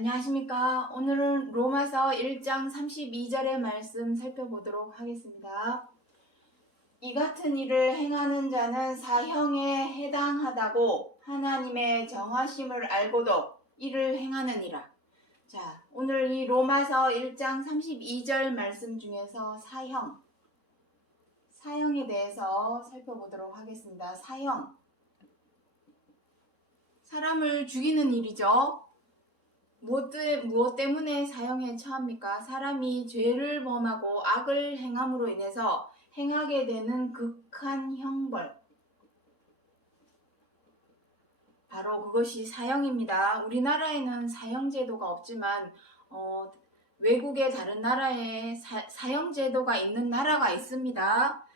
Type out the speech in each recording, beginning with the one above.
안녕하십니까. 오늘은 로마서 1장 32절의 말씀 살펴보도록 하겠습니다. 이 같은 일을 행하는 자는 사형에 해당하다고 하나님의 정하심을 알고도 이를 행하느니라. 자, 오늘 이 로마서 1장 32절 말씀 중에서 사형에 대해서 살펴보도록 하겠습니다. 사형. 사람을 죽이는 일이죠. 무엇 때문에 사형에 처합니까? 사람이 죄를 범하고 악을 행함으로 인해서 행하게 되는 극한 형벌. 바로 그것이 사형입니다. 우리나라에는 사형제도가 없지만 외국의 다른 나라에 사형제도가 있는 나라가 있습니다.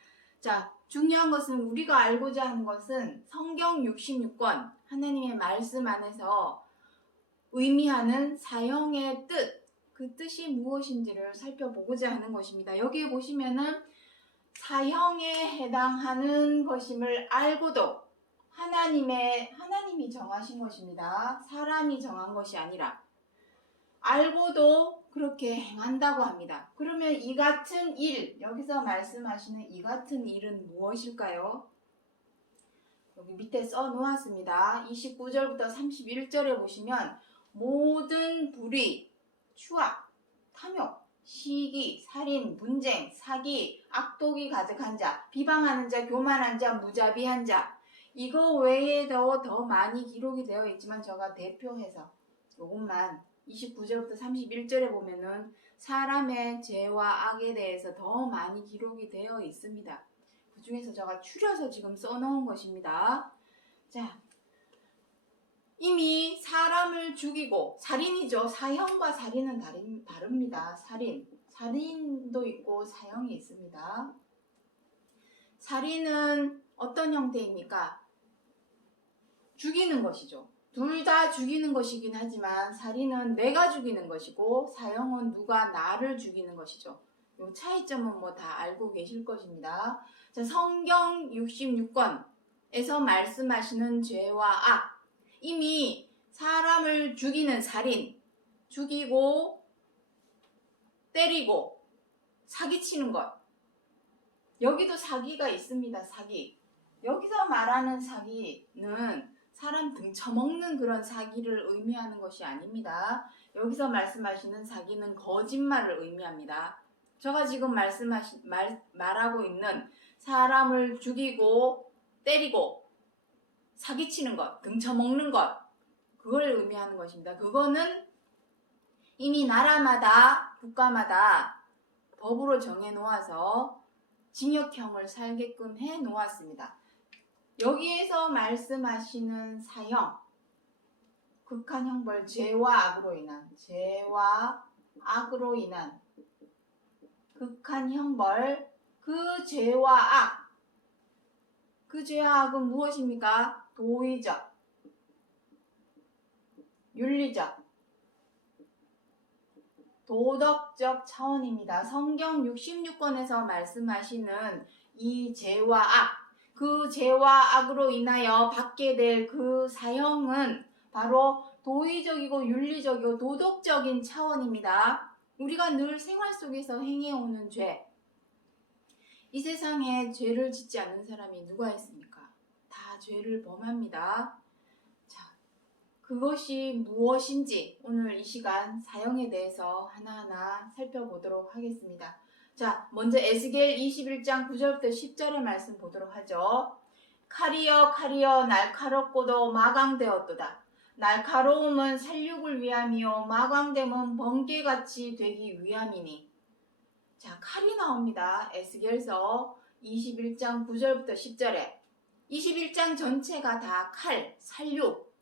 자, 중요한 것은 우리가 알고자 하는 것은 성경 66권 하나님의 말씀 안에서 의미하는 사형의 뜻, 그 뜻이 무엇인지를 살펴보고자 하는 것입니다. 여기에 보시면은 사형에 해당하는 것임을 알고도 하나님이 정하신 것입니다. 사람이 정한 것이 아니라 알고도 그렇게 행한다고 합니다. 그러면 이 같은 일, 여기서 말씀하시는 이 같은 일은 무엇일까요? 여기 밑에 써 놓았습니다. 29절부터 31절에 보시면 모든 불의, 추악, 탐욕, 시기, 살인, 분쟁, 사기, 악독이 가득한 자, 비방하는 자, 교만한 자, 무자비한 자, 이거 외에도 더 많이 기록이 되어 있지만 제가 대표해서 이것만 29절부터 31절에 보면은 사람의 죄와 악에 대해서 더 많이 기록이 되어 있습니다. 그 중에서 제가 추려서 지금 써놓은 것입니다. 자, 이미 사람을 죽이고, 살인이죠. 사형과 살인은 다릅니다. 살인도 있고 사형이 있습니다. 살인은 어떤 형태입니까? 죽이는 것이죠. 둘 다 죽이는 것이긴 하지만 살인은 내가 죽이는 것이고 사형은 누가 나를 죽이는 것이죠. 이 차이점은 뭐 다 알고 계실 것입니다. 자, 성경 66권에서 말씀하시는 죄와 악, 이미 사람을 죽이는 살인, 죽이고 때리고 사기치는 것, 여기도 사기가 있습니다. 사기. 여기서 말하는 사기는 사람 등쳐먹는 그런 사기를 의미하는 것이 아닙니다. 여기서 말씀하시는 사기는 거짓말을 의미합니다. 제가 지금 말하고 있는 사람을 죽이고 때리고 사기치는 것, 등쳐먹는 것, 그걸 의미하는 것입니다. 그거는 이미 나라마다 국가마다 법으로 정해놓아서 징역형을 살게끔 해놓았습니다. 여기에서 말씀하시는 사형, 극한 형벌, 죄와 악으로 인한 극한 형벌, 그 죄와 악, 그 죄와 악은 무엇입니까? 도의적, 윤리적, 도덕적 차원입니다. 성경 66권에서 말씀하시는 이 죄와 악, 그 죄와 악으로 인하여 받게 될 그 사형은 바로 도의적이고 윤리적이고 도덕적인 차원입니다. 우리가 늘 생활 속에서 행해오는 죄, 이 세상에 죄를 짓지 않는 사람이 누가 있습니까? 다 죄를 범합니다. 자, 그것이 무엇인지 오늘 이 시간 사형에 대해서 하나하나 살펴보도록 하겠습니다. 자, 먼저 에스겔 21장 9절부터 10절의 말씀 보도록 하죠. 칼이여 날카롭고도 마강되었도다. 날카로움은 살육을 위함이요 마광됨은 번개같이 되기 위함이니. 자, 칼이 나옵니다. 에스겔서 21장 9절부터 10절에 21장 전체가 다 칼, 살육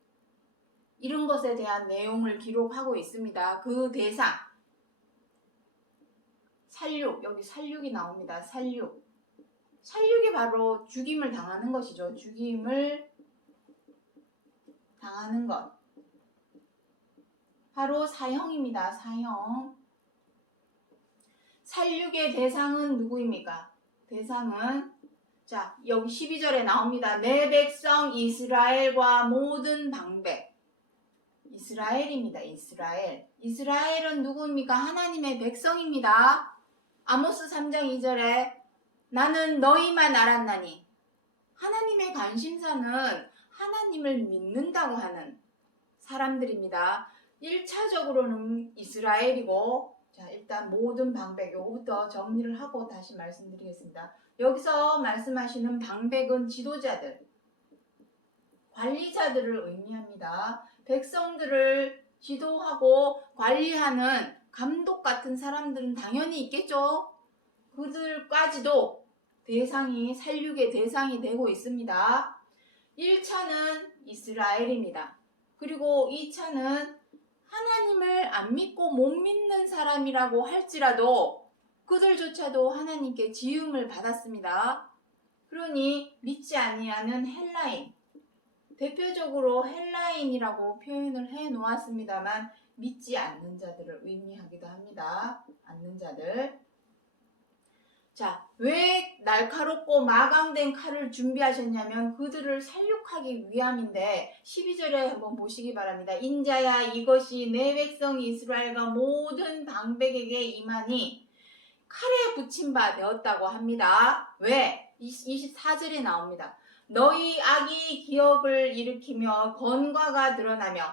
이런 것에 대한 내용을 기록하고 있습니다. 그 대상 살육, 여기 살육이 나옵니다. 살육이 바로 죽임을 당하는 것이죠. 죽임을 당하는 것, 바로 사형입니다. 사형. 살육의 대상은 누구입니까? 대상은 자, 여기 12절에 나옵니다. 내 백성 이스라엘과 모든 방백, 이스라엘입니다. 이스라엘. 이스라엘은 누구입니까? 하나님의 백성입니다. 아모스 3장 2절에 나는 너희만 알았나니. 하나님의 관심사는 하나님을 믿는다고 하는 사람들입니다. 1차적으로는 이스라엘이고, 자, 일단 모든 방백, 요거부터 정리를 하고 다시 말씀드리겠습니다. 여기서 말씀하시는 방백은 지도자들, 관리자들을 의미합니다. 백성들을 지도하고 관리하는 감독 같은 사람들은 당연히 있겠죠. 그들까지도 살육의 대상이 되고 있습니다. 1차는 이스라엘입니다. 그리고 2차는 하나님을 안 믿고 못 믿는 사람이라고 할지라도 그들조차도 하나님께 지음을 받았습니다. 그러니 믿지 아니하는 헬라인, 대표적으로 헬라인이라고 표현을 해 놓았습니다만 믿지 않는 자들을 의미하기도 합니다. 않는 자들. 자, 왜 날카롭고 마감된 칼을 준비하셨냐면 그들을 살육하기 위함인데 12절에 한번 보시기 바랍니다. 인자야 이것이 내 백성 이스라엘과 모든 방백에게 임하니 칼에 붙임 바 되었다고 합니다. 왜? 24절에 나옵니다. 너희 악이 기업을 일으키며 건과가 드러나며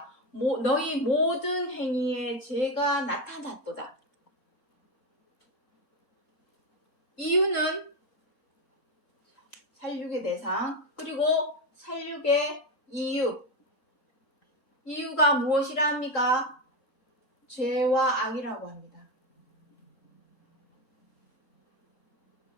너희 모든 행위에 죄가 나타났도다. 이유는 살육의 대상, 그리고 살육의 이유. 이유가 무엇이라 합니까? 죄와 악이라고 합니다.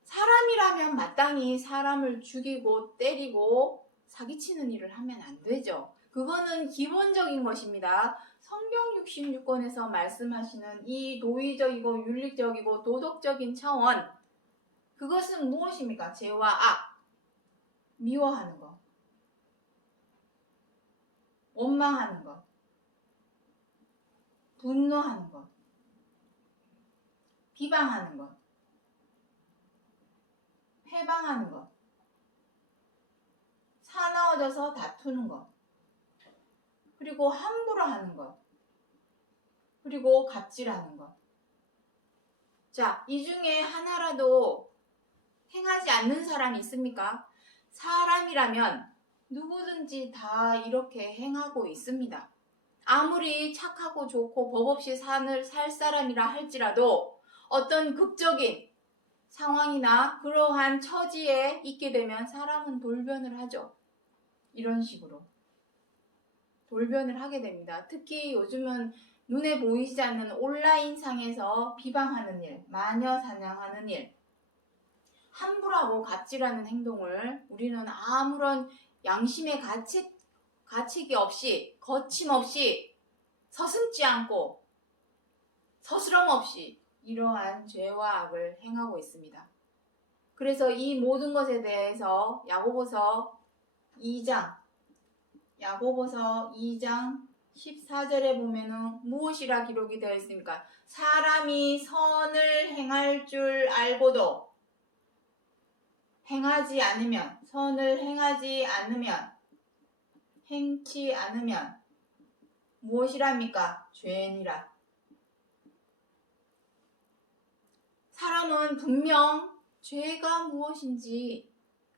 사람이라면 마땅히 사람을 죽이고 때리고 사기치는 일을 하면 안 되죠. 그거는 기본적인 것입니다. 성경 66권에서 말씀하시는 이 도의적이고 윤리적이고 도덕적인 차원, 그것은 무엇입니까? 죄와 악, 미워하는 것, 원망하는 것, 분노하는 것, 비방하는 것, 해방하는 것, 사나워져서 다투는 것, 그리고 함부로 하는 것, 그리고 갑질하는 것. 자, 이 중에 하나라도 행하지 않는 사람이 있습니까? 사람이라면 누구든지 다 이렇게 행하고 있습니다. 아무리 착하고 좋고 법 없이 살 사람이라 할지라도 어떤 극적인 상황이나 그러한 처지에 있게 되면 사람은 돌변을 하죠. 이런 식으로 돌변을 하게 됩니다. 특히 요즘은 눈에 보이지 않는 온라인상에서 비방하는 일, 마녀 사냥하는 일, 함부로하고 갑질하는 행동을 우리는 아무런 양심의 가책이 없이, 거침없이, 서슴지 않고, 서스럼 없이 이러한 죄와 악을 행하고 있습니다. 그래서 이 모든 것에 대해서 야고보서 2장 14절에 보면은 무엇이라 기록이 되어 있습니까? 사람이 선을 행할 줄 알고도 선을 행하지 않으면, 행치 않으면 무엇이랍니까? 죄니라. 사람은 분명 죄가 무엇인지,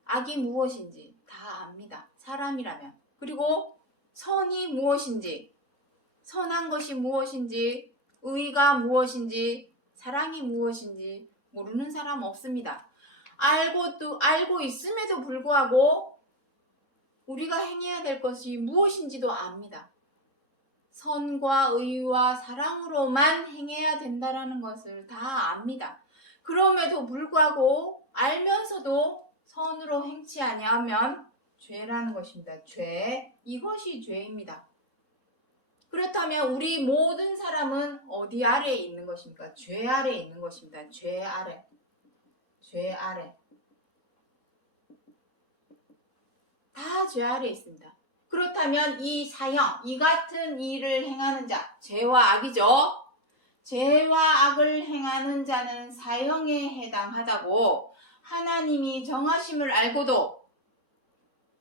악이 무엇인지 다 압니다. 사람이라면. 그리고 선이 무엇인지, 선한 것이 무엇인지, 의가 무엇인지, 사랑이 무엇인지 모르는 사람 없습니다. 알고 있음에도 불구하고 우리가 행해야 될 것이 무엇인지도 압니다. 선과 의와 사랑으로만 행해야 된다는 것을 다 압니다. 그럼에도 불구하고 알면서도 선으로 행치 아니하면 죄라는 것입니다. 죄, 이것이 죄입니다. 그렇다면 우리 모든 사람은 어디 아래에 있는 것입니까? 죄 아래에 있는 것입니다. 죄 아래. 다 죄 아래에 있습니다. 그렇다면 이 사형, 이 같은 일을 행하는 자, 죄와 악이죠. 죄와 악을 행하는 자는 사형에 해당하다고 하나님이 정하심을 알고도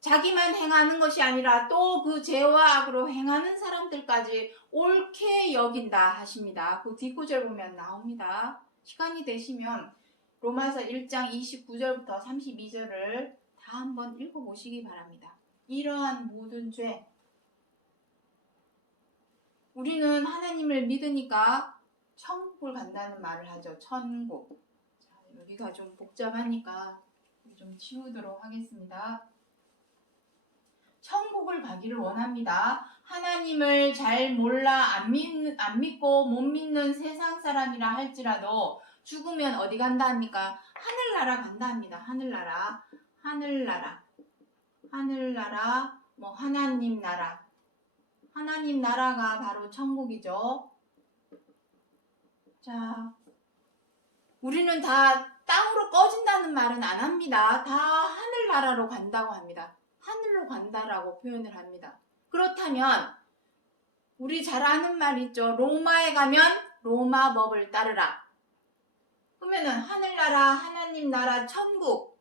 자기만 행하는 것이 아니라 또 그 죄와 악으로 행하는 사람들까지 옳게 여긴다 하십니다. 그 뒷구절 보면 나옵니다. 시간이 되시면 로마서 1장 29절부터 32절을 다 한번 읽어보시기 바랍니다. 이러한 모든 죄, 우리는 하나님을 믿으니까 천국을 간다는 말을 하죠. 천국. 자, 여기가 좀 복잡하니까 좀 치우도록 하겠습니다. 천국을 가기를 원합니다. 하나님을 잘 몰라 안 믿고 못 믿는 세상 사람이라 할지라도 죽으면 어디 간다 합니까? 하늘나라 간다 합니다. 하늘나라, 뭐 하나님 나라. 하나님 나라가 바로 천국이죠. 자, 우리는 다 땅으로 꺼진다는 말은 안 합니다. 다 하늘나라로 간다고 합니다. 하늘로 간다라고 표현을 합니다. 그렇다면 우리 잘 아는 말 있죠. 로마에 가면 로마 법을 따르라. 그러면은 하늘나라, 하나님 나라, 천국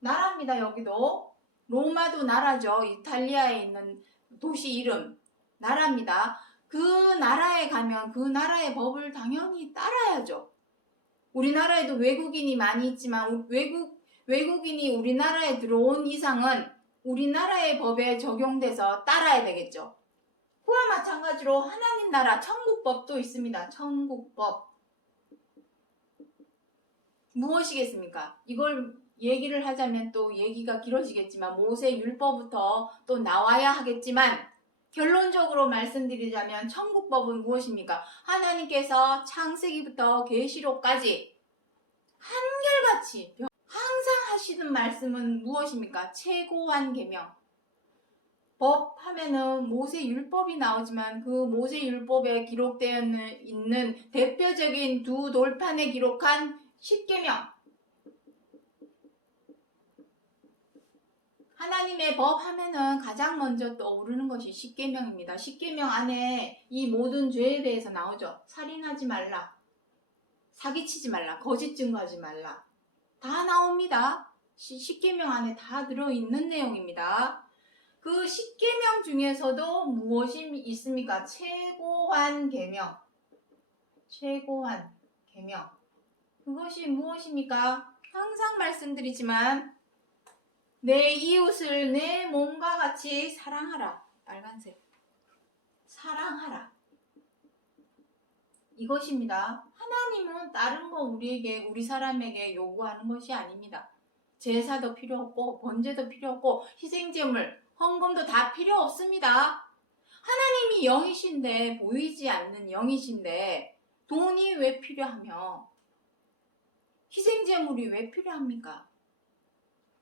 나라입니다. 여기도 로마도 나라죠. 이탈리아에 있는 도시 이름 나라입니다. 그 나라에 가면 그 나라의 법을 당연히 따라야죠. 우리나라에도 외국인이 많이 있지만 외국인이 우리나라에 들어온 이상은 우리나라의 법에 적용돼서 따라야 되겠죠. 그와 마찬가지로 하나님 나라 천국법도 있습니다. 천국법. 무엇이겠습니까? 이걸 얘기를 하자면 또 얘기가 길어지겠지만 모세 율법부터 또 나와야 하겠지만 결론적으로 말씀드리자면 천국법은 무엇입니까? 하나님께서 창세기부터 계시록까지 한결같이 항상 하시는 말씀은 무엇입니까? 최고한 계명. 법 하면은 모세 율법이 나오지만 그 모세 율법에 기록되어 있는 대표적인 두 돌판에 기록한 십계명. 하나님의 법 하면은 가장 먼저 떠오르는 것이 십계명입니다. 십계명 안에 이 모든 죄에 대해서 나오죠. 살인하지 말라, 사기치지 말라, 거짓 증거하지 말라. 다 나옵니다. 십계명 안에 다 들어있는 내용입니다. 그 십계명 중에서도 무엇이 있습니까? 최고한 계명. 최고한 계명. 그것이 무엇입니까? 항상 말씀드리지만 내 이웃을 내 몸과 같이 사랑하라. 빨간색. 사랑하라. 이것입니다. 하나님은 다른 거 우리 사람에게 요구하는 것이 아닙니다. 제사도 필요 없고 번제도 필요 없고 희생제물, 헌금도 다 필요 없습니다. 하나님이 영이신데 보이지 않는 영이신데 돈이 왜 필요하며 희생제물이 왜 필요합니까?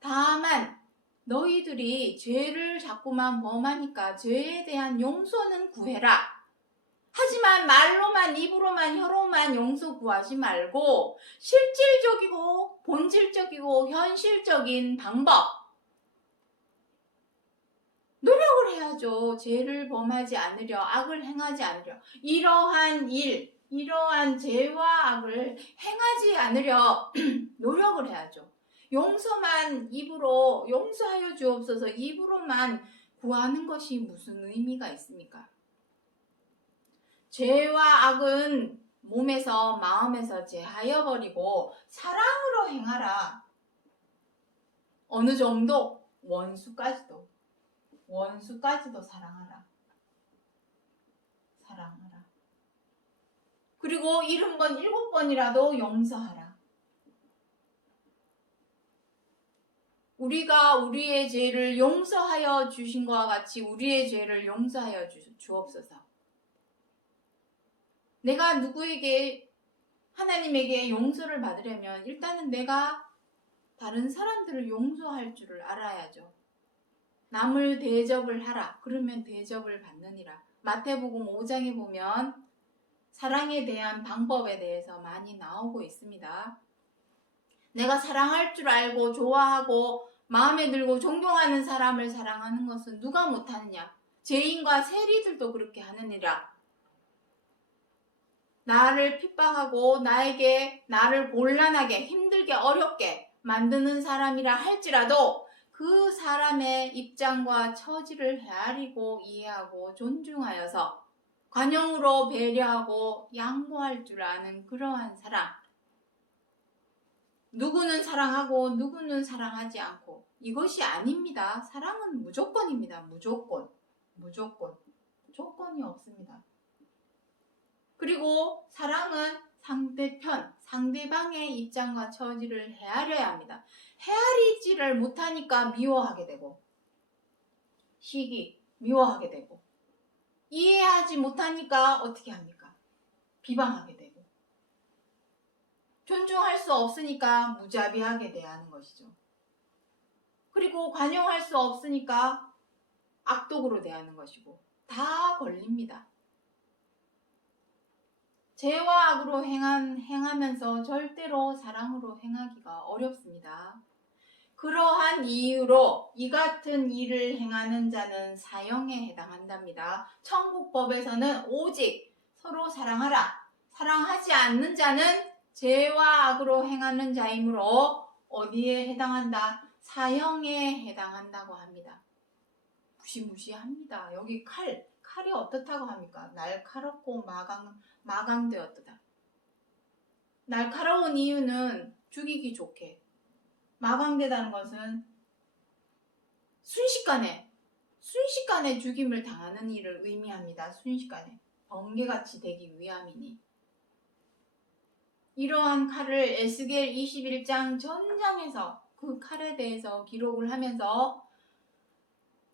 다만 너희들이 죄를 자꾸만 범하니까 죄에 대한 용서는 구해라. 하지만 말로만 입으로만 혀로만 용서 구하지 말고 실질적이고 본질적이고 현실적인 방법 노력을 해야죠. 죄를 범하지 않으려 악을 행하지 않으려 이러한 죄와 악을 행하지 않으려 노력을 해야죠. 용서만 입으로 용서하여 주옵소서 입으로만 구하는 것이 무슨 의미가 있습니까? 죄와 악은 몸에서 마음에서 제하여 버리고 사랑으로 행하라. 어느 정도? 원수까지도 사랑하라. 사랑하라. 그리고 70번, 7번이라도 용서하라. 우리가 우리의 죄를 용서하여 주신 것과 같이 우리의 죄를 용서하여 주옵소서. 내가 누구에게 하나님에게 용서를 받으려면 일단은 내가 다른 사람들을 용서할 줄을 알아야죠. 남을 대접을 하라. 그러면 대접을 받느니라. 마태복음 5장에 보면 사랑에 대한 방법에 대해서 많이 나오고 있습니다. 내가 사랑할 줄 알고 좋아하고 마음에 들고 존경하는 사람을 사랑하는 것은 누가 못하느냐? 죄인과 세리들도 그렇게 하느니라. 나를 핍박하고 나를 곤란하게 힘들게 어렵게 만드는 사람이라 할지라도 그 그 사람의 입장과 처지를 헤아리고 이해하고 존중하여서 관용으로 배려하고 양보할 줄 아는 그러한 사랑. 누구는 사랑하고 누구는 사랑하지 않고, 이것이 아닙니다. 사랑은 무조건입니다. 무조건. 조건이 없습니다. 그리고 사랑은 상대방의 입장과 처지를 헤아려야 합니다. 헤아리지를 못하니까 미워하게 되고, 미워하게 되고, 이해하지 못하니까 어떻게 합니까? 비방하게 되고, 존중할 수 없으니까 무자비하게 대하는 것이죠. 그리고 관용할 수 없으니까 악독으로 대하는 것이고, 다 걸립니다. 죄와 악으로 행하면서 절대로 사랑으로 행하기가 어렵습니다. 그러한 이유로 이 같은 일을 행하는 자는 사형에 해당한답니다. 천국법에서는 오직 서로 사랑하라. 사랑하지 않는 자는 죄와 악으로 행하는 자이므로 어디에 해당한다? 사형에 해당한다고 합니다. 무시무시합니다. 여기 칼이 어떻다고 합니까? 날카롭고 마강되었다. 날카로운 이유는 죽이기 좋게, 마강되다는 것은 순식간에 죽임을 당하는 일을 의미합니다. 순식간에 번개같이 되기 위함이니. 이러한 칼을 에스겔 21장 전장에서 그 칼에 대해서 기록을 하면서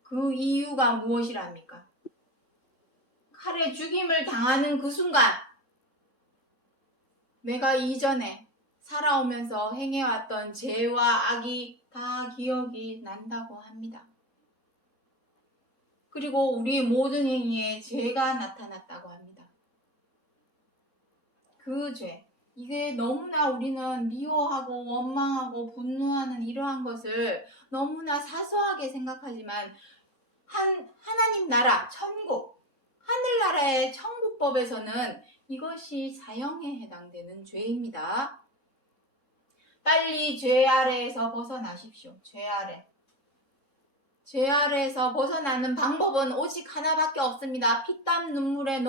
그 이유가 무엇이랍니까? 칼에 죽임을 당하는 그 순간 내가 이전에 살아오면서 행해왔던 죄와 악이 다 기억이 난다고 합니다. 그리고 우리 모든 행위에 죄가 나타났다고 합니다. 그 죄, 이게 너무나 우리는 미워하고 원망하고 분노하는 이러한 것을 너무나 사소하게 생각하지만 하나님 나라, 천국, 하늘나라의 천국법에서는 이것이 사형에 해당되는 죄입니다. 빨리 죄 아래에서 벗어나십시오. 죄 아래에서 벗어나는 방법은 오직 하나밖에 없습니다. 피땀 눈물의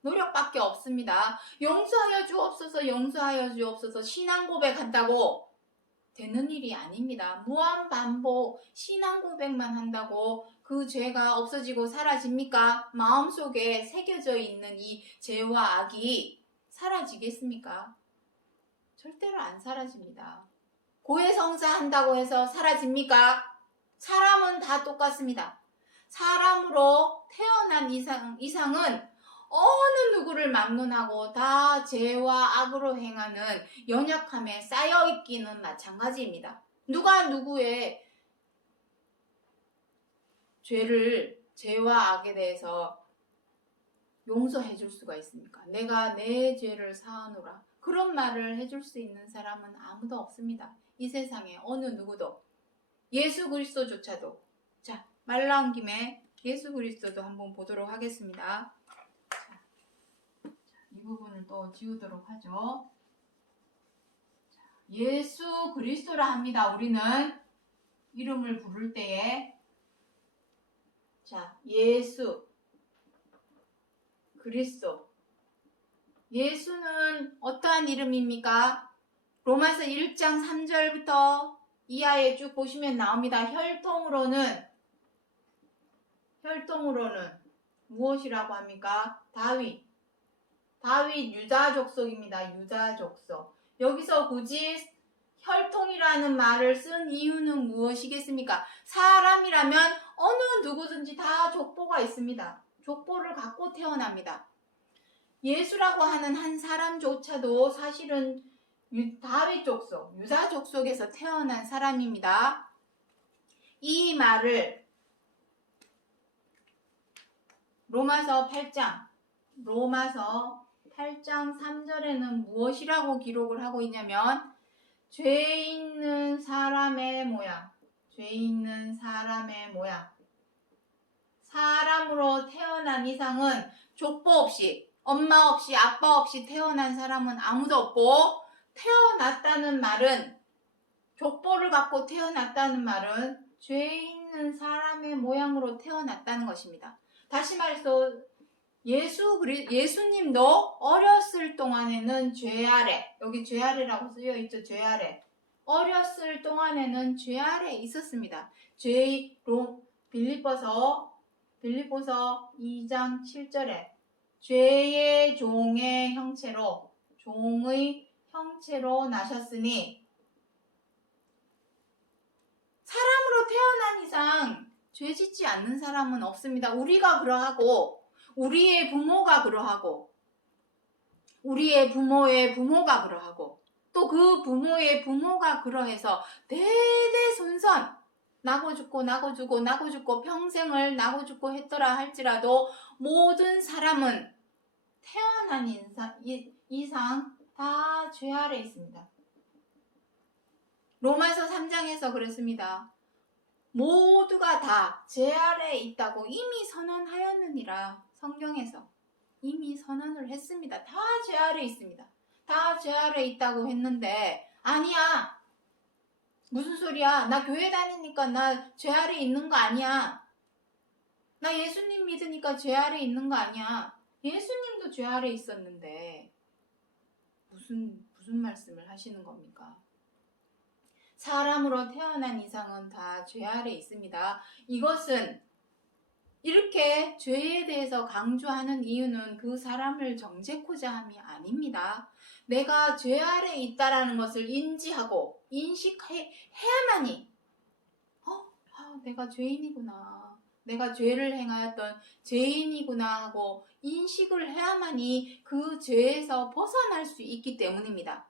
노력밖에 없습니다. 용서하여 주옵소서 신앙 고백한다고 되는 일이 아닙니다. 무한반복 신앙 고백만 한다고 그 죄가 없어지고 사라집니까? 마음속에 새겨져 있는 이 죄와 악이 사라지겠습니까? 절대로 안 사라집니다. 고해성사 한다고 해서 사라집니까? 사람은 다 똑같습니다. 사람으로 태어난 이상은 어느 누구를 막론하고 다 죄와 악으로 행하는 연약함에 쌓여있기는 마찬가지입니다. 누가 누구의 죄와 악에 대해서 용서해 줄 수가 있습니까? 내가 내 죄를 사하노라. 그런 말을 해줄 수 있는 사람은 아무도 없습니다. 이 세상에 어느 누구도. 예수 그리스도조차도. 자, 말 나온 김에 예수 그리스도도 한번 보도록 하겠습니다. 이 부분을 또 지우도록 하죠. 예수 그리스도라 합니다. 우리는 이름을 부를 때에 자, 예수 그리스도. 예수는 어떠한 이름입니까? 로마서 1장 3절부터 이하에 쭉 보시면 나옵니다. 혈통으로는 무엇이라고 합니까? 다윗 유다 족속입니다. 유다 족속. 여기서 굳이 혈통이라는 말을 쓴 이유는 무엇이겠습니까? 사람이라면 어느 누구든지 다 족보가 있습니다. 족보를 갖고 태어납니다. 예수라고 하는 한 사람조차도 사실은 다윗 족속, 유다 족속에서 태어난 사람입니다. 이 말을 로마서 8장 3절에는 무엇이라고 기록을 하고 있냐면 죄 있는 사람의 모양. 사람으로 태어난 이상은 족보 없이, 엄마 없이, 아빠 없이 태어난 사람은 아무도 없고, 태어났다는 말은 족보를 갖고 태어났다는 말은 죄 있는 사람의 모양으로 태어났다는 것입니다. 다시 말해서 예수님도 어렸을 동안에는 죄 아래, 여기 죄 아래라고 쓰여 있죠. 죄 아래. 어렸을 동안에는 죄 아래 있었습니다. 빌립보서 2장 7절에 죄의 종의 형체로 나셨으니, 사람으로 태어난 이상 죄 짓지 않는 사람은 없습니다. 우리가 그러하고, 우리의 부모가 그러하고, 우리의 부모의 부모가 그러하고, 또 그 부모의 부모가 그러해서 대대손손 나고 죽고 평생을 나고 죽고 했더라 할지라도 모든 사람은 태어난 이상 다 죄 아래 있습니다. 로마서 3장에서 그랬습니다. 모두가 다 죄 아래에 있다고 이미 선언하였느니라. 성경에서 이미 선언을 했습니다. 다 죄 아래에 있습니다. 다 죄 아래에 있다고 했는데, 아니야. 무슨 소리야? 나 교회 다니니까 나 죄 아래에 있는 거 아니야. 나 예수님 믿으니까 죄 아래에 있는 거 아니야. 예수님도 죄 아래에 있었는데 무슨 말씀을 하시는 겁니까? 사람으로 태어난 이상은 다 죄 아래에 있습니다. 이것은 이렇게 죄에 대해서 강조하는 이유는 그 사람을 정죄코자 함이 아닙니다. 내가 죄 아래에 있다라는 것을 인지하고 인식해야만이 내가 죄인이구나. 내가 죄를 행하였던 죄인이구나 하고 인식을 해야만이 그 죄에서 벗어날 수 있기 때문입니다.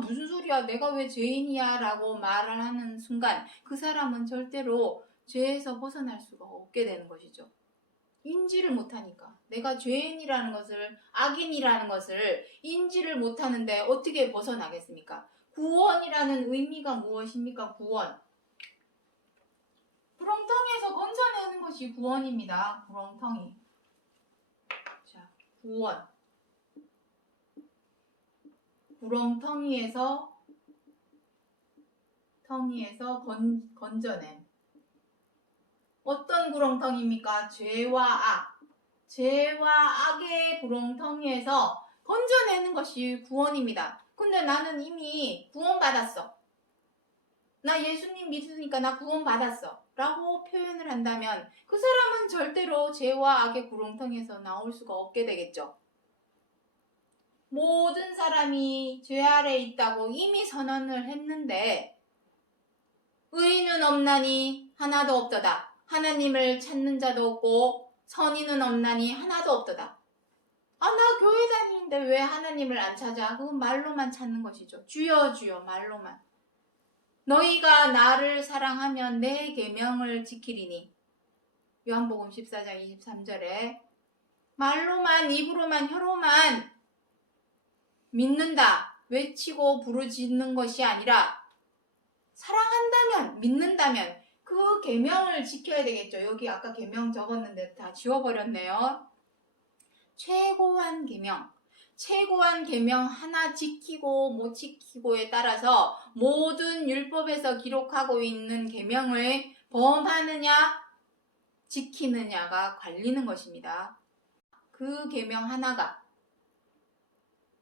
무슨 소리야, 내가 왜 죄인이야 라고 말을 하는 순간 그 사람은 절대로 죄에서 벗어날 수가 없게 되는 것이죠. 인지를 못하니까. 내가 죄인이라는 것을, 악인이라는 것을 인지를 못하는데 어떻게 벗어나겠습니까? 구원이라는 의미가 무엇입니까? 구원. 구렁텅이에서 건져내는 것이 구원입니다. 구렁텅이. 자, 구원. 구렁텅이에서 건져냄. 어떤 구렁텅이입니까? 죄와 악. 죄와 악의 구렁텅이에서 건져내는 것이 구원입니다. 근데 나는 이미 구원받았어. 나 예수님 믿으니까 나 구원받았어. 라고 표현을 한다면 그 사람은 절대로 죄와 악의 구렁텅이에서 나올 수가 없게 되겠죠. 모든 사람이 죄 아래에 있다고 이미 선언을 했는데, 의인은 없나니 하나도 없도다. 하나님을 찾는 자도 없고 선인은 없나니 하나도 없도다. 나 교회 다니는데 왜 하나님을 안 찾아? 그건 말로만 찾는 것이죠. 주여 주여 말로만. 너희가 나를 사랑하면 내 계명을 지키리니. 요한복음 14장 23절에 말로만, 입으로만, 혀로만 믿는다, 외치고 부르짖는 것이 아니라 사랑한다면, 믿는다면 그 계명을 지켜야 되겠죠. 여기 아까 계명 적었는데 다 지워버렸네요. 최고한 계명 하나 지키고 못 지키고에 따라서 모든 율법에서 기록하고 있는 계명을 범하느냐 지키느냐가 갈리는 것입니다. 그 계명 하나가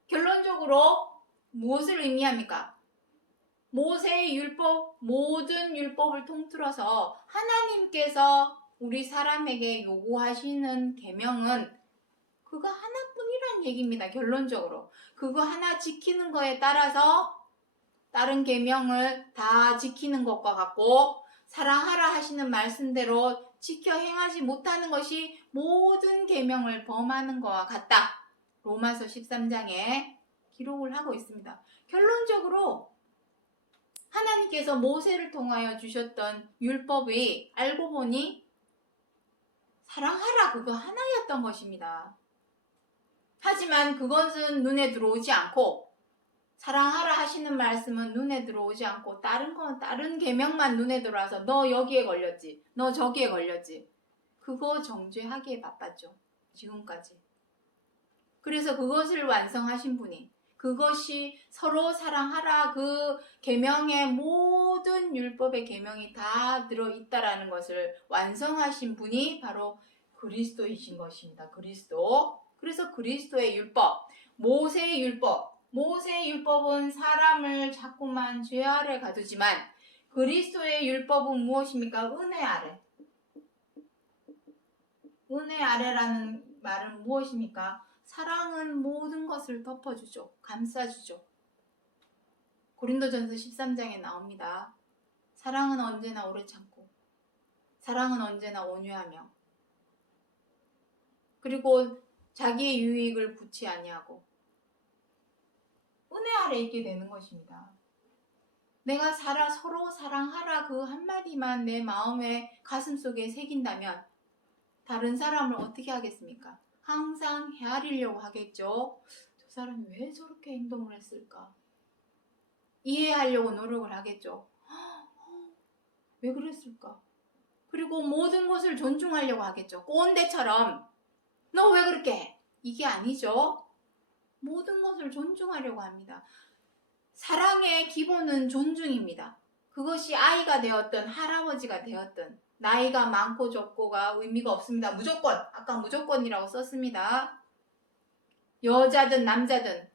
결론적으로 무엇을 의미합니까? 모세의 율법, 모든 율법을 통틀어서 하나님께서 우리 사람에게 요구하시는 계명은 그거 하나뿐이란 얘기입니다. 결론적으로. 그거 하나 지키는 거에 따라서 다른 계명을 다 지키는 것과 같고, 사랑하라 하시는 말씀대로 지켜 행하지 못하는 것이 모든 계명을 범하는 것과 같다. 로마서 13장에 기록을 하고 있습니다. 결론적으로 하나님께서 모세를 통하여 주셨던 율법이 알고 보니 사랑하라 그거 하나였던 것입니다. 하지만 그것은 눈에 들어오지 않고, 사랑하라 하시는 말씀은 눈에 들어오지 않고 다른 계명만 눈에 들어와서 너 여기에 걸렸지, 너 저기에 걸렸지, 그거 정죄하기에 바빴죠. 지금까지. 그래서 그것을 완성하신 분이, 그것이 서로 사랑하라 그 계명의 모든 율법의 계명이 다 들어있다라는 것을 완성하신 분이 바로 그리스도이신 것입니다. 그리스도. 그래서 그리스도의 율법, 모세의 율법은 사람을 자꾸만 죄 아래 가두지만 그리스도의 율법은 무엇입니까? 은혜 아래. 은혜 아래라는 말은 무엇입니까? 사랑은 모든 것을 덮어주죠. 감싸주죠. 고린도전서 13장에 나옵니다. 사랑은 언제나 오래 참고 사랑은 언제나 온유하며 그리고 자기의 유익을 구치 아니하고 은혜 아래 있게 되는 것입니다. 내가 서로 사랑하라 그 한마디만 내 마음에 가슴속에 새긴다면 다른 사람을 어떻게 하겠습니까? 항상 헤아리려고 하겠죠. 저 사람이 왜 저렇게 행동을 했을까? 이해하려고 노력을 하겠죠. 왜 그랬을까? 그리고 모든 것을 존중하려고 하겠죠. 꼰대처럼 너 왜 그렇게 해? 이게 아니죠. 모든 것을 존중하려고 합니다. 사랑의 기본은 존중입니다. 그것이 아이가 되었든 할아버지가 되었든 나이가 많고 적고가 의미가 없습니다. 무조건, 아까 무조건이라고 썼습니다. 여자든 남자든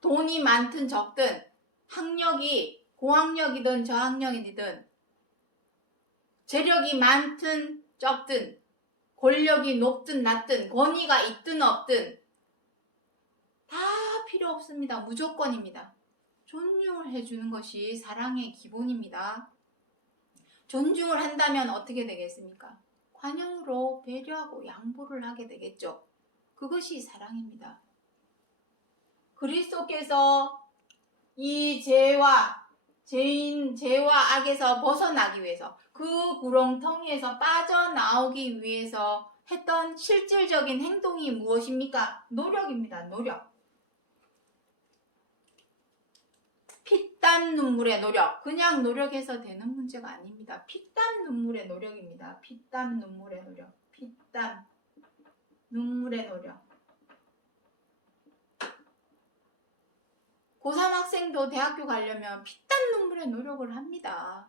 돈이 많든 적든 학력이 고학력이든 저학력이든 재력이 많든 적든 권력이 높든 낮든 권위가 있든 없든 다 필요 없습니다. 무조건입니다. 존중을 해주는 것이 사랑의 기본입니다. 존중을 한다면 어떻게 되겠습니까? 관용으로 배려하고 양보를 하게 되겠죠. 그것이 사랑입니다. 그리스도께서 이 죄와 악에서 벗어나기 위해서 그 구렁텅이에서 빠져나오기 위해서 했던 실질적인 행동이 무엇입니까? 노력입니다. 노력. 피땀 눈물의 노력. 그냥 노력해서 되는 문제가 아닙니다. 피땀 눈물의 노력입니다. 피땀 눈물의 노력. 피땀 눈물의 노력. 고3 학생도 대학교 가려면 피땀 눈물의 노력을 합니다.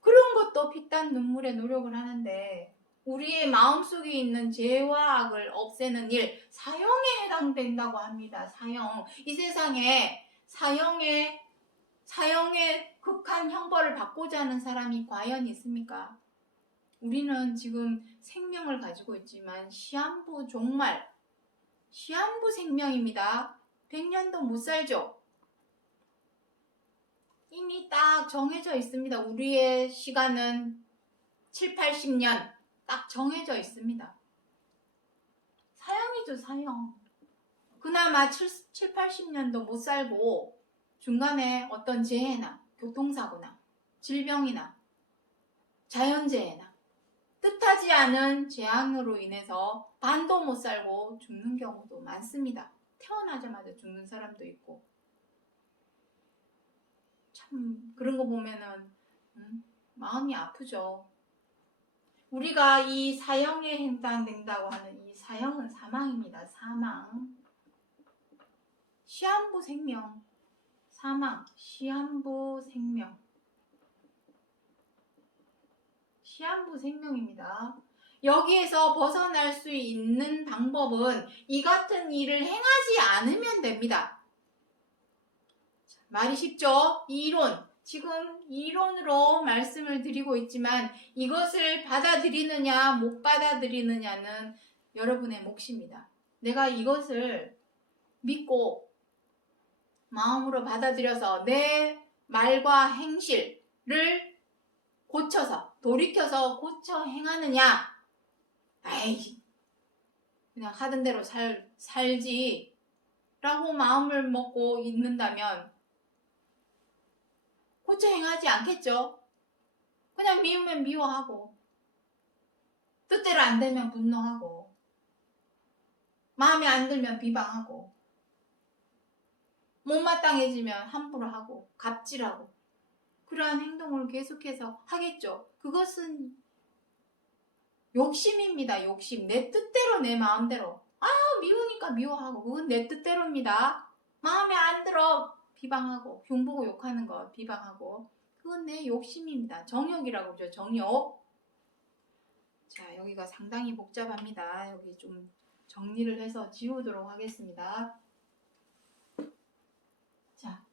그런 것도 피땀 눈물의 노력을 하는데 우리의 마음속에 있는 죄와 악을 없애는 일, 사형에 해당된다고 합니다. 사형. 이 세상에 사형의 극한 형벌을 받고자 하는 사람이 과연 있습니까? 우리는 지금 생명을 가지고 있지만 시한부 종말, 시한부 생명입니다. 100년도 못 살죠. 이미 딱 정해져 있습니다. 우리의 시간은 7, 80년 딱 정해져 있습니다. 사형이죠, 사형. 그나마 7, 80년도 못 살고 중간에 어떤 재해나 교통사고나 질병이나 자연재해나 뜻하지 않은 재앙으로 인해서 반도 못 살고 죽는 경우도 많습니다. 태어나자마자 죽는 사람도 있고 참 그런 거 보면은 마음이 아프죠. 우리가 이 사형에 해당된다고 하는 이 사형은 사망입니다. 사망. 시한부 생명. 사망. 시한부 생명. 시한부 생명입니다. 여기에서 벗어날 수 있는 방법은 이 같은 일을 행하지 않으면 됩니다. 말이 쉽죠? 이론. 지금 이론으로 말씀을 드리고 있지만 이것을 받아들이느냐 못 받아들이느냐는 여러분의 몫입니다. 내가 이것을 믿고 마음으로 받아들여서 내 말과 행실을 고쳐서 돌이켜서 고쳐 행하느냐, 아이 그냥 하던 대로 살지 라고 마음을 먹고 있는다면 고쳐 행하지 않겠죠. 그냥 미우면 미워하고 뜻대로 안 되면 분노하고 마음에 안 들면 비방하고 못마땅해지면 함부로 하고 갑질하고 그러한 행동을 계속해서 하겠죠. 그것은 욕심입니다. 욕심. 내 뜻대로 내 마음대로. 미우니까 미워하고 그건 내 뜻대로입니다. 마음에 안 들어 비방하고, 흉보고 욕하는 거 비방하고, 그건 내 욕심입니다. 정욕이라고 그러죠. 정욕. 자, 여기가 상당히 복잡합니다. 여기 좀 정리를 해서 지우도록 하겠습니다. 자,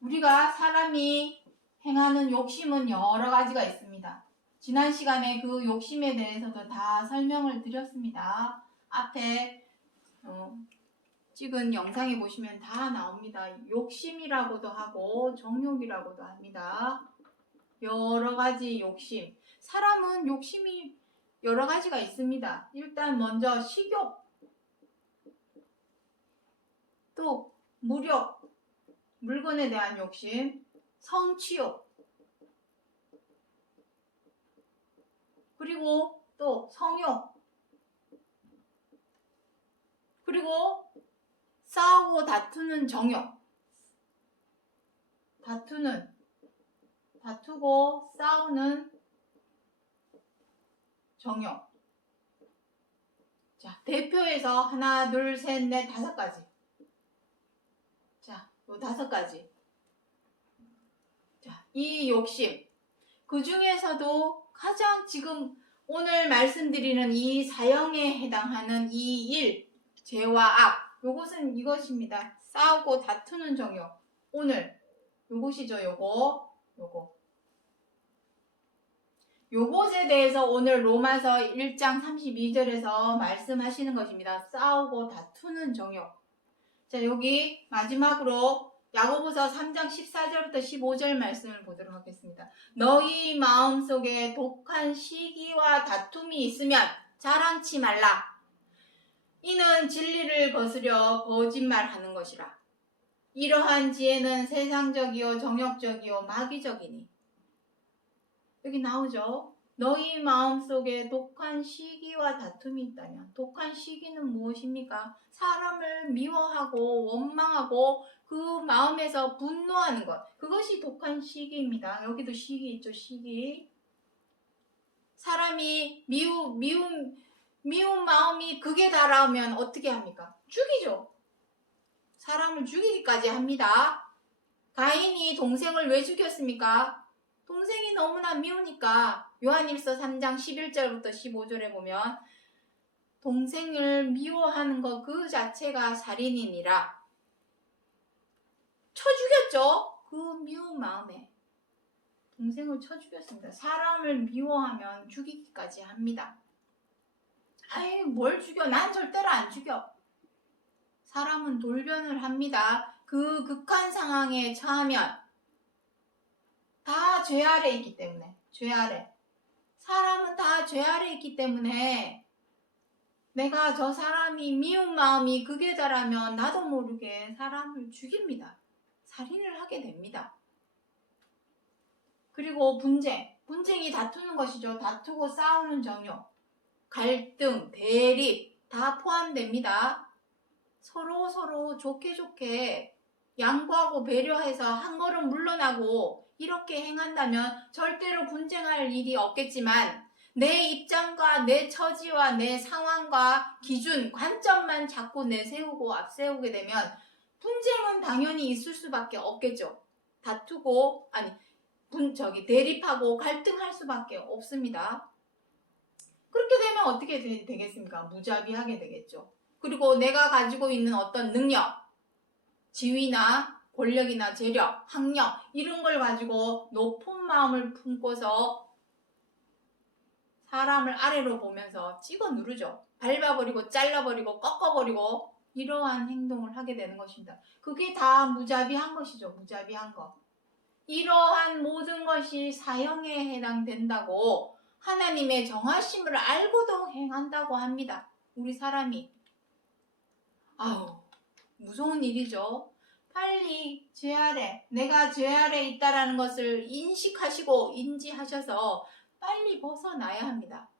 우리가 사람이 행하는 욕심은 여러 가지가 있습니다. 지난 시간에 그 욕심에 대해서도 다 설명을 드렸습니다. 앞에 찍은 영상에 보시면 다 나옵니다. 욕심이라고도 하고 정욕이라고도 합니다. 여러 가지 욕심. 사람은 욕심이 여러 가지가 있습니다. 일단 먼저 식욕, 또 무력, 물건에 대한 욕심, 성취욕, 그리고 또 성욕, 그리고 싸우고 다투는 정욕. 다투고 싸우는 정욕. 자, 대표해서 하나, 둘, 셋, 넷, 5가지. 자, 요 5가지. 자, 이 욕심. 그 중에서도 가장 지금 오늘 말씀드리는 이 사형에 해당하는 이 일, 죄와 악. 요것은 이것입니다. 싸우고 다투는 정욕. 오늘 요것이죠. 요거. 요것에 대해서 오늘 로마서 1장 32절에서 말씀하시는 것입니다. 싸우고 다투는 정욕. 자, 여기 마지막으로 야고보서 3장 14절부터 15절 말씀을 보도록 하겠습니다. 너희 마음속에 독한 시기와 다툼이 있으면 자랑치 말라. 이는 진리를 거스려 거짓말하는 것이라. 이러한 지혜는 세상적이요 정욕적이요 마귀적이니. 여기 나오죠. 너희 마음속에 독한 시기와 다툼이 있다면, 독한 시기는 무엇입니까? 사람을 미워하고 원망하고 그 마음에서 분노하는 것. 그것이 독한 시기입니다. 여기도 시기 있죠. 시기. 사람이 미운 마음이 극에 달하면 어떻게 합니까? 죽이죠. 사람을 죽이기까지 합니다. 가인이 동생을 왜 죽였습니까? 동생이 너무나 미우니까. 요한일서 3장 11절부터 15절에 보면 동생을 미워하는 것 그 자체가 살인이니라. 쳐 죽였죠. 그 미운 마음에 동생을 쳐 죽였습니다. 사람을 미워하면 죽이기까지 합니다. 아이, 뭘 죽여? 난 절대로 안 죽여. 사람은 돌변을 합니다. 그 극한 상황에 처하면 다 죄 아래 있기 때문에. 죄 아래. 사람은 다 죄 아래 있기 때문에 내가 저 사람이 미운 마음이 극에 달하면 나도 모르게 사람을 죽입니다. 살인을 하게 됩니다. 그리고 분쟁이 다투는 것이죠. 다투고 싸우는 정욕, 갈등, 대립 다 포함됩니다. 서로 좋게 양보하고 배려해서 한 걸음 물러나고 이렇게 행한다면 절대로 분쟁할 일이 없겠지만 내 입장과 내 처지와 내 상황과 기준, 관점만 자꾸 내세우고 앞세우게 되면 분쟁은 당연히 있을 수밖에 없겠죠. 다투고 대립하고 갈등할 수밖에 없습니다. 그렇게 되면 어떻게 되겠습니까? 무자비하게 되겠죠. 그리고 내가 가지고 있는 어떤 능력, 지위나 권력이나 재력, 학력 이런 걸 가지고 높은 마음을 품고서 사람을 아래로 보면서 찍어 누르죠. 밟아버리고 잘라버리고 꺾어버리고 이러한 행동을 하게 되는 것입니다. 그게 다 무자비한 것이죠. 무자비한 것. 이러한 모든 것이 사형에 해당된다고 하나님의 정하심을 알고도 행한다고 합니다. 우리 사람이. 아우, 무서운 일이죠. 빨리 죄 아래, 내가 죄 아래 있다라는 것을 인식하시고 인지하셔서 빨리 벗어나야 합니다.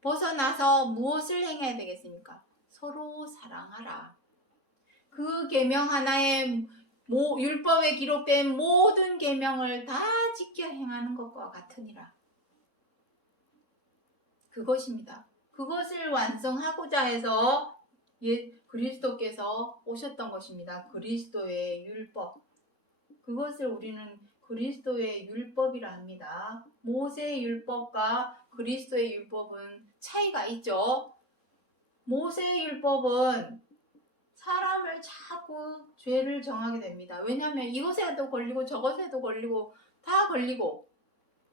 벗어나서 무엇을 행해야 되겠습니까? 서로 사랑하라. 그 계명 하나에 율법에 기록된 모든 계명을 다 지켜 행하는 것과 같으니라. 그것입니다. 그것을 완성하고자 해서 그리스도께서 오셨던 것입니다. 그리스도의 율법. 그것을 우리는 그리스도의 율법이라 합니다. 모세의 율법과 그리스도의 율법은 차이가 있죠. 모세의 율법은 사람을 자꾸 죄를 정하게 됩니다. 왜냐하면 이것에도 걸리고 저것에도 걸리고 다 걸리고,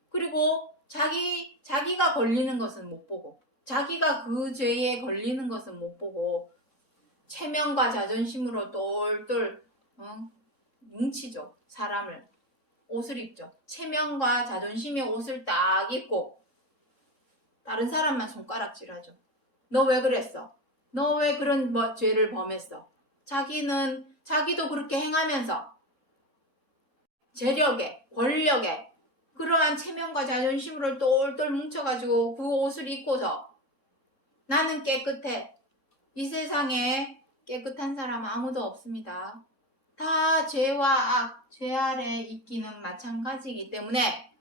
그리고 자기가 걸리는 것은 못 보고, 자기가 그 죄에 걸리는 것은 못 보고, 체면과 자존심으로 똘똘 뭉치죠. 사람을. 옷을 입죠. 체면과 자존심의 옷을 딱 입고 다른 사람만 손가락질하죠. 너 왜 그랬어? 너 왜 그런 죄를 범했어? 자기도 그렇게 행하면서 재력에, 권력에 그러한 체면과 자존심으로 똘똘 뭉쳐가지고 그 옷을 입고서 나는 깨끗해. 이 세상에 깨끗한 사람 아무도 없습니다. 다 죄와 악, 죄 아래 있기는 마찬가지이기 때문에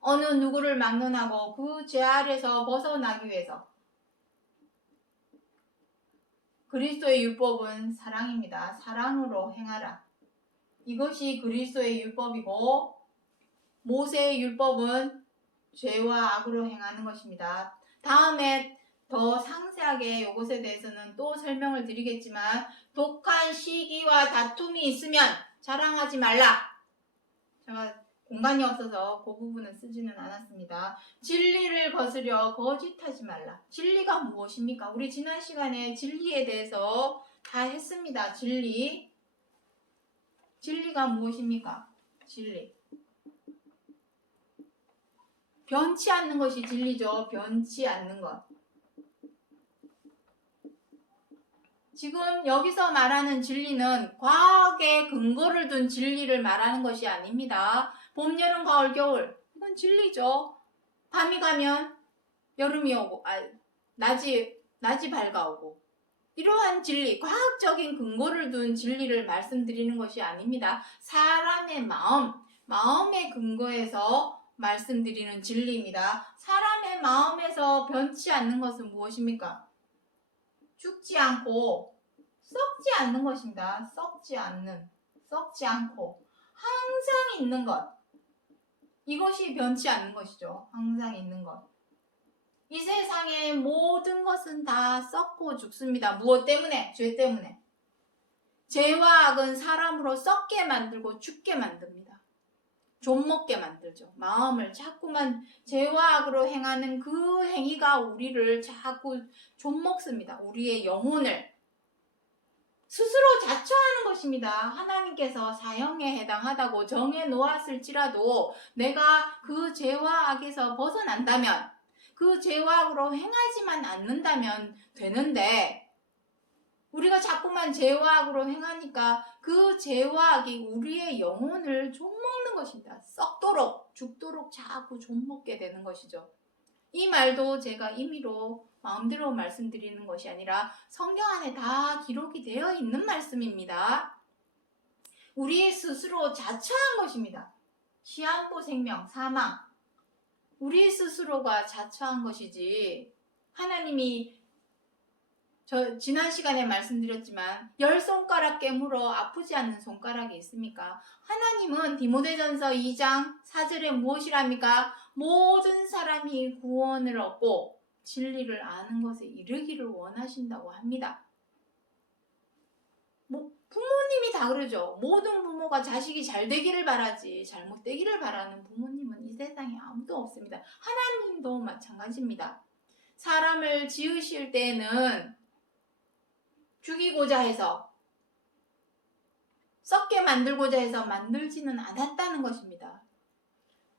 어느 누구를 막론하고 그 죄 아래서 벗어나기 위해서 그리스도의 율법은 사랑입니다. 사랑으로 행하라. 이것이 그리스도의 율법이고, 모세의 율법은 죄와 악으로 행하는 것입니다. 다음에 더 상세하게 이것에 대해서는 또 설명을 드리겠지만, 독한 시기와 다툼이 있으면 자랑하지 말라. 제가 공간이 없어서 그 부분은 쓰지는 않았습니다. 진리를 거스려 거짓하지 말라. 진리가 무엇입니까? 우리 지난 시간에 진리에 대해서 다 했습니다. 진리가 무엇입니까? 진리. 변치 않는 것이 진리죠. 변치 않는 것. 지금 여기서 말하는 진리는 과학에 근거를 둔 진리를 말하는 것이 아닙니다. 봄, 여름, 가을, 겨울. 이건 진리죠. 밤이 가면 여름이 오고, 낮이 밝아오고. 이러한 진리, 과학적인 근거를 둔 진리를 말씀드리는 것이 아닙니다. 사람의 마음의 근거에서 말씀드리는 진리입니다. 사람의 마음에서 변치 않는 것은 무엇입니까? 죽지 않고 썩지 않는 것입니다. 썩지 않고 항상 있는 것. 이것이 변치 않는 것이죠. 항상 있는 것. 이 세상의 모든 것은 다 썩고 죽습니다. 무엇 때문에? 죄 때문에. 죄와 악은 사람으로 썩게 만들고 죽게 만듭니다. 좀먹게 만들죠. 마음을 자꾸만 죄와 악으로 행하는 그 행위가 우리를 자꾸 좀먹습니다. 우리의 영혼을 스스로 자처하는 것입니다. 하나님께서 사형에 해당하다고 정해 놓았을지라도 내가 그 죄와 악에서 벗어난다면, 그 죄와 악으로 행하지만 않는다면 되는데, 우리가 자꾸만 죄와 악으로 행하니까 그 죄와 악이 우리의 영혼을 좀먹는 것입니다. 썩도록 죽도록 자꾸 좀먹게 되는 것이죠. 이 말도 제가 임의로 마음대로 말씀드리는 것이 아니라 성경 안에 다 기록이 되어 있는 말씀입니다. 우리 스스로 자처한 것입니다. 시한부 생명, 사망. 우리 스스로가 자처한 것이지, 하나님이 지난 시간에 말씀드렸지만 10손가락 깨물어 아프지 않는 손가락이 있습니까? 하나님은 디모데전서 2장 4절에 무엇이랍니까? 모든 사람이 구원을 얻고 진리를 아는 것에 이르기를 원하신다고 합니다. 부모님이 다 그러죠. 모든 부모가 자식이 잘 되기를 바라지 잘못되기를 바라는 부모님은 이 세상에 아무도 없습니다. 하나님도 마찬가지입니다. 사람을 지으실 때에는 죽이고자 해서, 썩게 만들고자 해서 만들지는 않았다는 것입니다.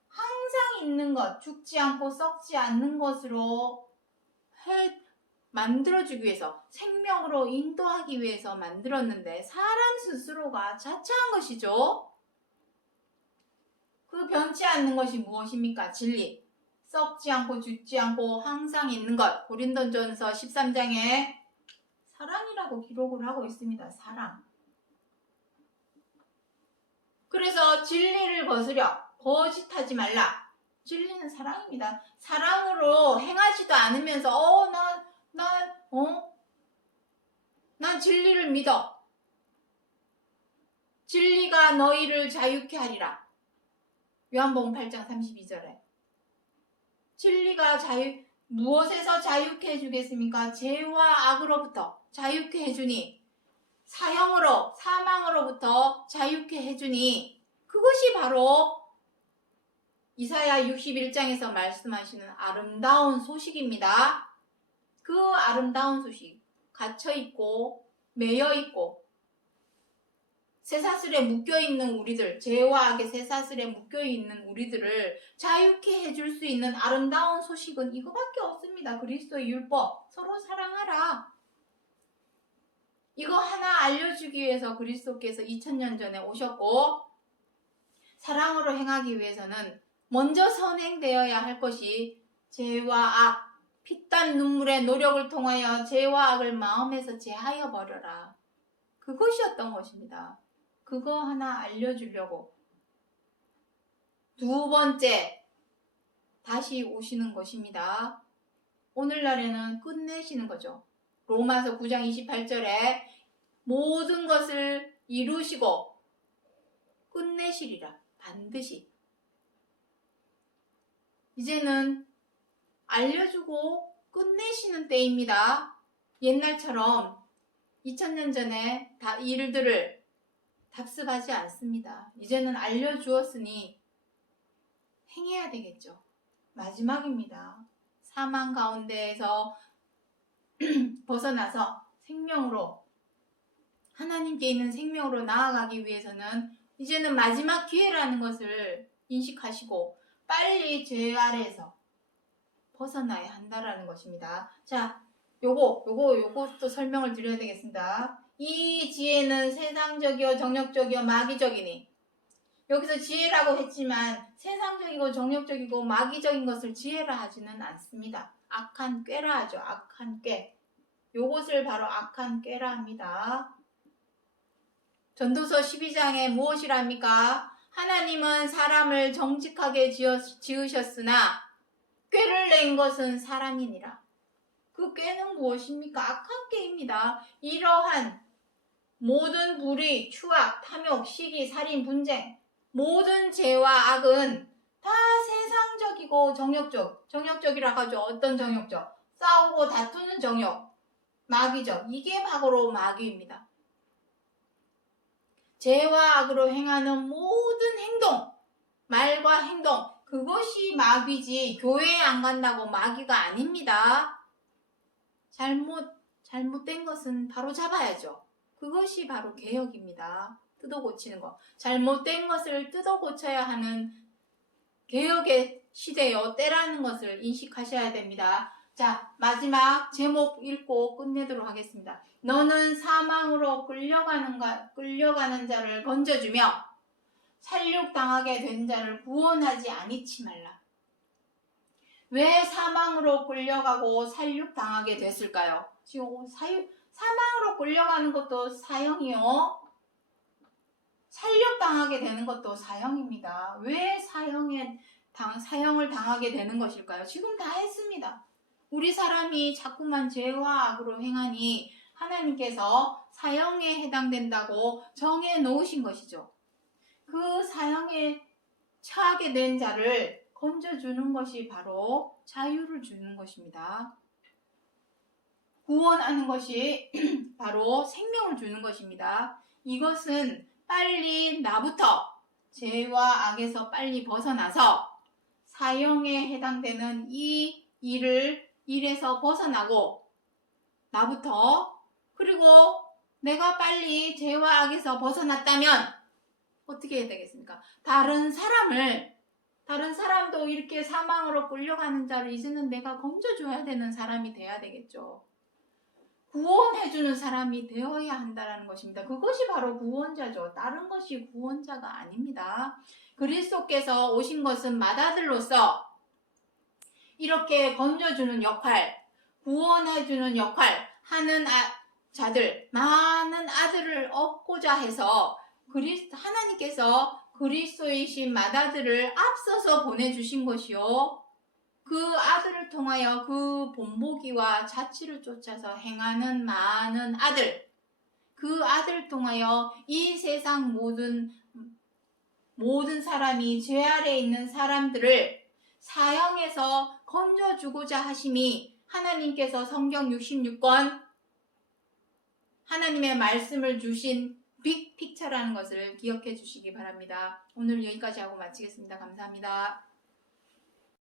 항상 있는 것, 죽지 않고 썩지 않는 것으로 만들어주기 위해서, 생명으로 인도하기 위해서 만들었는데 사람 스스로가 자처한 것이죠. 그 변치 않는 것이 무엇입니까? 진리. 썩지 않고 죽지 않고 항상 있는 것. 고린도전서 13장에 사랑이라고 기록을 하고 있습니다. 사랑. 그래서 진리를 거스려 거짓하지 말라. 진리는 사랑입니다. 사랑으로 행하지도 않으면서 나는 진리를 믿어. 진리가 너희를 자유케 하리라. 요한복음 8장 32절에. 진리가 무엇에서 자유케 해주겠습니까? 죄와 악으로부터 자유케 해주니, 사망으로부터 자유케 해주니, 그것이 바로 이사야 61장에서 말씀하시는 아름다운 소식입니다. 그 아름다운 소식, 갇혀있고 매여있고 쇠사슬에 묶여있는 우리들, 죄와 악의 쇠사슬에 묶여있는 우리들을 자유케 해줄 수 있는 아름다운 소식은 이거밖에 없습니다. 그리스도의 율법, 서로 사랑하라. 이거 하나 알려주기 위해서 그리스도께서 2000년 전에 오셨고, 사랑으로 행하기 위해서는 먼저 선행되어야 할 것이 죄와 악, 피땀 눈물의 노력을 통하여 죄와 악을 마음에서 제하여 버려라. 그것이었던 것입니다. 그거 하나 알려주려고. 두 번째, 다시 오시는 것입니다. 오늘날에는 끝내시는 거죠. 로마서 9장 28절에 모든 것을 이루시고 끝내시리라. 반드시. 이제는 알려주고 끝내시는 때입니다. 옛날처럼 2000년 전에 다 일들을 답습하지 않습니다. 이제는 알려주었으니 행해야 되겠죠. 마지막입니다. 사망 가운데에서 벗어나서 생명으로, 하나님께 있는 생명으로 나아가기 위해서는 이제는 마지막 기회라는 것을 인식하시고 빨리 죄 아래에서 벗어나야 한다라는 것입니다. 자, 요것도 설명을 드려야 되겠습니다. 이 지혜는 세상적이요 정욕적이요 마귀적이니, 여기서 지혜라고 했지만 세상적이고 정욕적이고 마귀적인 것을 지혜라 하지는 않습니다. 악한 꾀라 하죠. 악한 꾀. 요것을 바로 악한 꾀라 합니다. 전도서 12장에 무엇이랍니까? 하나님은 사람을 정직하게 지으셨으나 꾀를 낸 것은 사람이니라. 그 꾀는 무엇입니까? 악한 꾀입니다. 이러한 모든 불의, 추악, 탐욕, 시기, 살인, 분쟁, 모든 죄와 악은 다 세상적이고 정욕적이라고 하죠. 어떤 정욕적? 싸우고 다투는 정욕, 마귀적. 이게 바로 마귀입니다. 죄와 악으로 행하는 모든 행동, 말과 행동, 그것이 마귀지 교회에 안 간다고 마귀가 아닙니다. 잘못된 것은 바로 잡아야죠. 그것이 바로 개혁입니다. 뜯어 고치는 것. 잘못된 것을 뜯어 고쳐야 하는 개혁의 시대요, 때라는 것을 인식하셔야 됩니다. 자, 마지막 제목 읽고 끝내도록 하겠습니다. 너는 사망으로 끌려가는 자를 건져주며 살육당하게 된 자를 구원하지 아니치 말라. 왜 사망으로 끌려가고 살육당하게 됐을까요? 지금 사망으로 끌려가는 것도 사형이요. 살육당하게 되는 것도 사형입니다. 왜 사형을 당하게 되는 것일까요? 지금 다 했습니다. 우리 사람이 자꾸만 죄와 악으로 행하니 하나님께서 사형에 해당된다고 정해 놓으신 것이죠. 그 사형에 처하게 된 자를 건져주는 것이 바로 자유를 주는 것입니다. 구원하는 것이 바로 생명을 주는 것입니다. 이것은 빨리 나부터 죄와 악에서 빨리 벗어나서 사형에 해당되는 이 일에서 벗어나고, 나부터, 그리고 내가 빨리 죄와 악에서 벗어났다면 어떻게 해야 되겠습니까? 다른 사람도 이렇게 사망으로 끌려가는 자를 이제는 내가 건져줘야 되는 사람이 돼야 되겠죠. 구원해주는 사람이 되어야 한다는 것입니다. 그것이 바로 구원자죠. 다른 것이 구원자가 아닙니다. 그리스도께서 오신 것은 맏아들로서 이렇게 건져주는 역할, 구원해주는 역할 하는 자들, 많은 아들을 얻고자 해서 하나님께서 그리스도이신 맏아들을 앞서서 보내주신 것이요, 그 아들을 통하여 그 본보기와 자치를 쫓아서 행하는 많은 아들, 그 아들을 통하여 이 세상 모든 사람이 죄 아래에 있는 사람들을 사형에서 건져주고자 하심이 하나님께서 성경 66권 하나님의 말씀을 주신 빅픽처라는 것을 기억해 주시기 바랍니다. 오늘 여기까지 하고 마치겠습니다. 감사합니다.